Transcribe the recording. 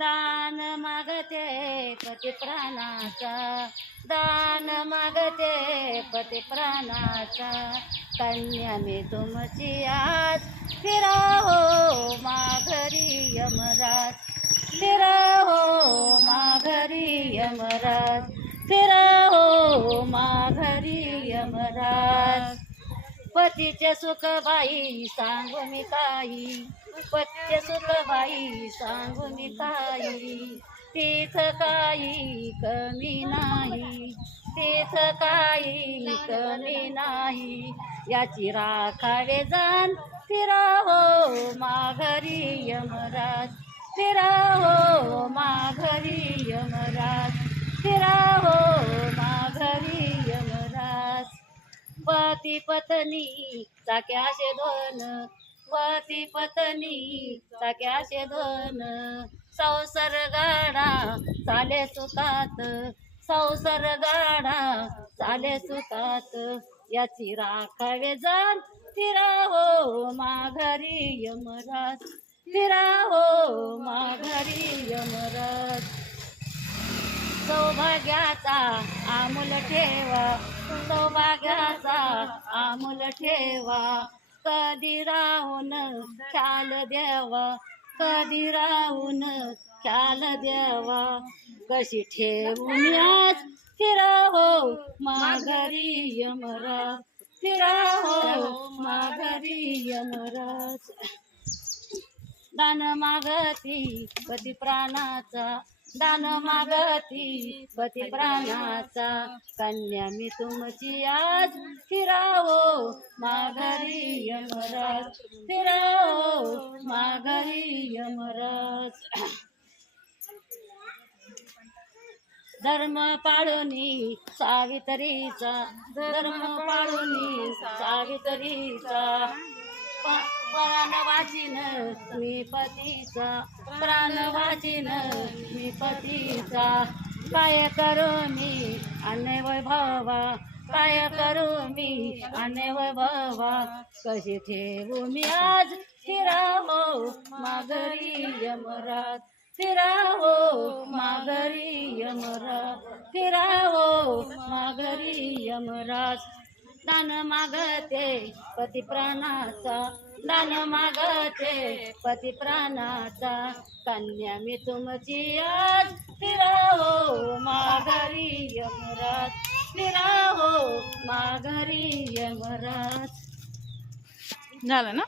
दान मागते पती प्राणाचा, दान मागते पती प्राणाचा, कन्या मी तुमची आज फिरा हो माघरी यमराज, फिरा हो माघरी यमराज, फिरा हो माघरी यमराज. पतीचे सुख बाई सांगू मी काही, पतीचे सुख बाई सांगू मी काही, तीच काही कमी नाही, तीच काही कमी नाही. याची राखावे जाण फिरा हो माघरी यमराज, फिरा हो माघरी यमराज, फिरा हो माघरी यमराज. पती पत्नी चाक्याशे दोन, पती पत्नी चाक्याशे दोन, संसार गाडा चाले सुतात, संसार गाडा चाले सुतात. याची राखावे जाण फिरा हो माघरी यमराज, फिरा हो माघरी यमराज. सौभाग्याचा आमुल ठेवा, सौभाग्याचा आमुल ठेवा, कधी राहून ख्याल द्यावा, कधी राहून ख्याल द्यावा. कशी ठेवून आज फिरा हो माघरी यमराज, फिरा हो माघरी यमराज. दान मागती पती प्राणाचा, दान मागती पती प्राणाचा, कन्या मी तुमची आज फिरा हो माघरी यमराज, फिरा हो माघरी यमराज. धर्म पाळुनी सावित्रीचा, धर्म पाळुनी सावित्रीचा, प्राण वाचिन मी पतीचा, प्राण वाचिन मी पतीचा. काय करू मी अन्य वैभवा, काय करू मी अन्य वैभवा. कशी ठेवू मी आज फिरा हो माघरी यमराज, फिरा हो माघरी यमराज, फिरा हो माघरी यमराज. दान मागते पती प्राणाचा, दान मागते पती प्राणाचा, कन्या मी तुमची आज फिरा हो माघरी यमराज, फिरा हो माघरी यमराज. झालं ना?